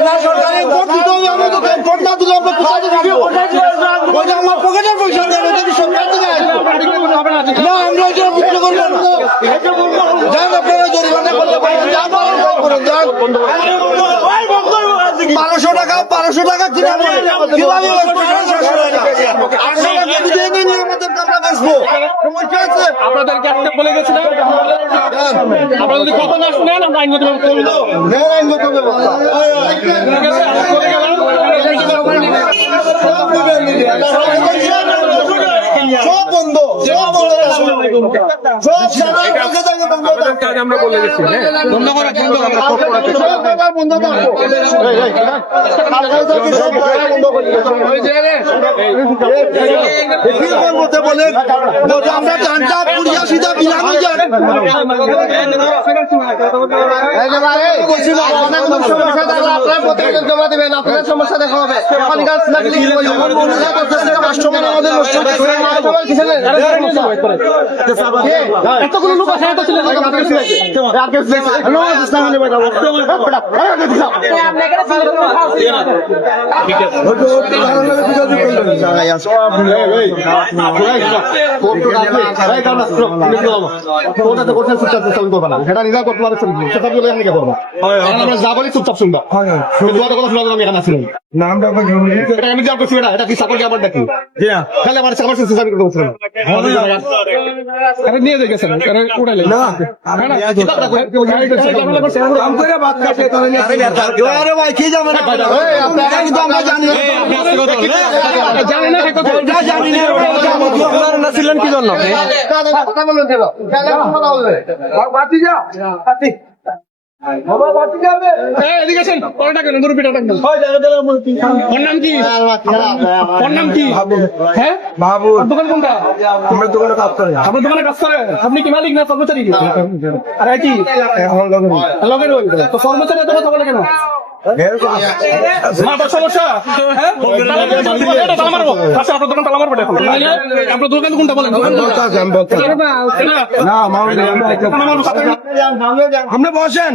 আপনার সরকারি ভোট দিতে হবে, আমি তো ভোট না দিলে আমরা কোথায় যাবো? ওইটা আমার পকেটের পয়সা দেন, ওটা কি সরকার থেকে আসবে? না, আমরা এটা বিক্রি করবো না। যান আপনারা জরিমানা করতে পারেন, যান করেন, যান। 1200 টাকা 1200 টাকা কিভাবে কিভাবে আপনাদেরকে একটা বলে গেছিলাম, আপনারা যদি কথা না শুনেন আমরা আইনগত সব বন্ধ, সব বন্ধ, আমরা বলে গেছি বন্ধ করা বন্ধ বলে আমরা জানটা পুড়িয়া সিধা বিলাম জমা দেবেন, আপনার সমস্যা দেখা হবে। কাস্টমার আমাদের এতগুলো লোক আসে এত ছিল সেটা নিজা করতে পারে, সেটা যা বলি চুপচাপ শুনবা। আমি এখানে আসছিলাম আমি যা করছি এটা কি সাপোর্ট আমার দেখি তাহলে আমার সাপোর্ট নিয়ে যাই গেছেন উড়াইলে ভাই কি যাবেন কিন্তু আমরা জানি না ছিলেন কি জন্য হ্যাঁ বাবু দোকান কোনটা? আমার দোকানে কাজ করে। আপনার দোকানে কাজ করে? আপনি কি মালিক না কর্মচারী? আরে কি লগের তো কর্মচারী এত কথা বলে কেন? সমস্যা আপনার দোকান তালা মারবো এখন। আপনার দোকান কোনটা বলেন? আপনি বসেন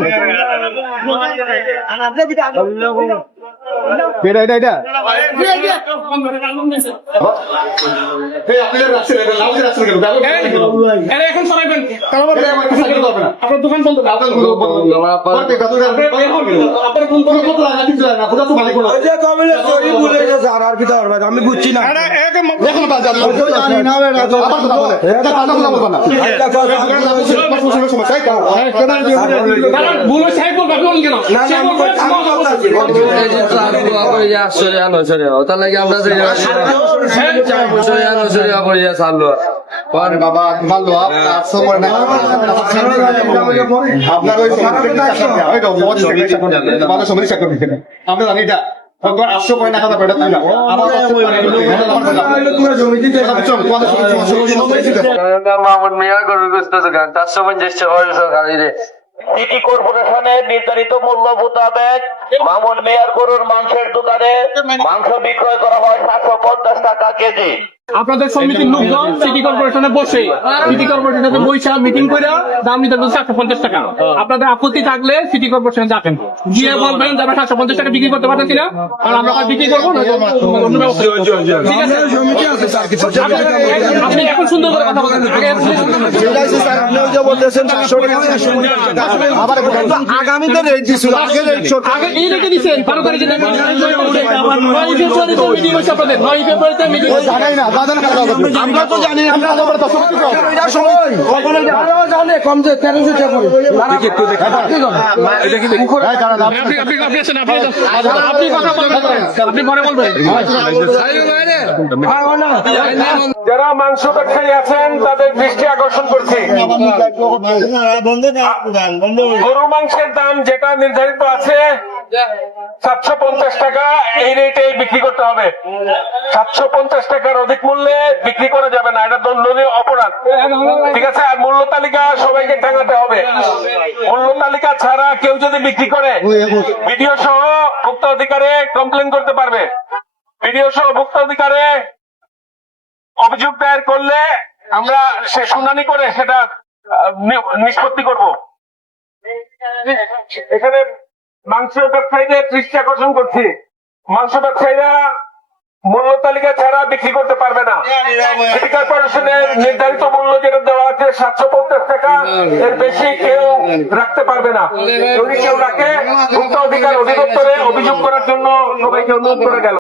এখন সরাইবেন আপনার দোকান বন্ধ। আমি বুঝছি না আমরা জানি এটা 800 পয়েন্ট টাকা বেটা তুই না মামুন মিয়া গরু গোস্তের দোকান 450 টাকা সরকারি রে। সিটি কর্পোরেশনের নির্ধারিত মূল্য মোতাবেক মামুন মিয়ার গরুর মাংসের দোকানে মাংস বিক্রয় করা হয় 750 টাকা কেজি। আপনাদের সমিতির লোকজন সিটি কর্পোরেশনে বসে সিটি কর্পোরেশনে বৈশা মিটিং করে দাম নিতে 750 টাকা। আপনাদের আপত্তি থাকলে সিটি কর্পোরেশনে যাবেন, গিয়ে বলবেন যে আমরা 750 টাকা বিক্রি করতে পারতেছি না, কারণ আমরা বিক্রি করবো না অন্য ব্যবস্থা। ঠিক আছে, আপনি এখন সুন্দর করে কথা বলেন। আগামীতে রেট দিছিল, আগে এই রেটে দিচ্ছেন 12 তারিখে আপনাদের 9 ফেব্রুয়ারিতে মিটিং আমরা তো জানি জানে কম যে 1300 টাকা যারা মাংস ব্যবসায়ী আছেন তাদের দৃষ্টি আকর্ষণ করছি, গরু মাংসের দাম যেটা নির্ধারিত আছে 750 টাকা, এই রেটে বিক্রি করতে হবে। 750 টাকার অধিক মূল্যে বিক্রি করা যাবে না, এটা দণ্ডনীয় অপরাধ। ঠিক আছে, আর মূল্য তালিকা সবাইকে টাঙাতে হবে। মূল্য তালিকা ছাড়া কেউ যদি বিক্রি করে ভিডিও সহ ভোক্তা অধিকারে কমপ্লেন করতে পারবে। ভিডিও সহ ভোক্তা অধিকারে অভিযোগ দায়ের করলে আমরা সে শুনানি করে সেটা নিষ্পত্তি করব। এখানে মাংস ব্যবসায়ীদের দৃষ্টি আকর্ষণ করছি, মাংস ব্যবসায়ীরা মূল্য তালিকা ছাড়া বিক্রি করতে পারবে না। সিটি কর্পোরেশনের নির্ধারিত মূল্য যেটা দেওয়া আছে 750 টাকা, এর বেশি কেউ রাখতে পারবে না। যদি কেউ রাখে, ভোক্তা অধিকার অধিদপ্তরে অভিযোগ করার জন্য সবাইকে অনুরোধ করে গেল।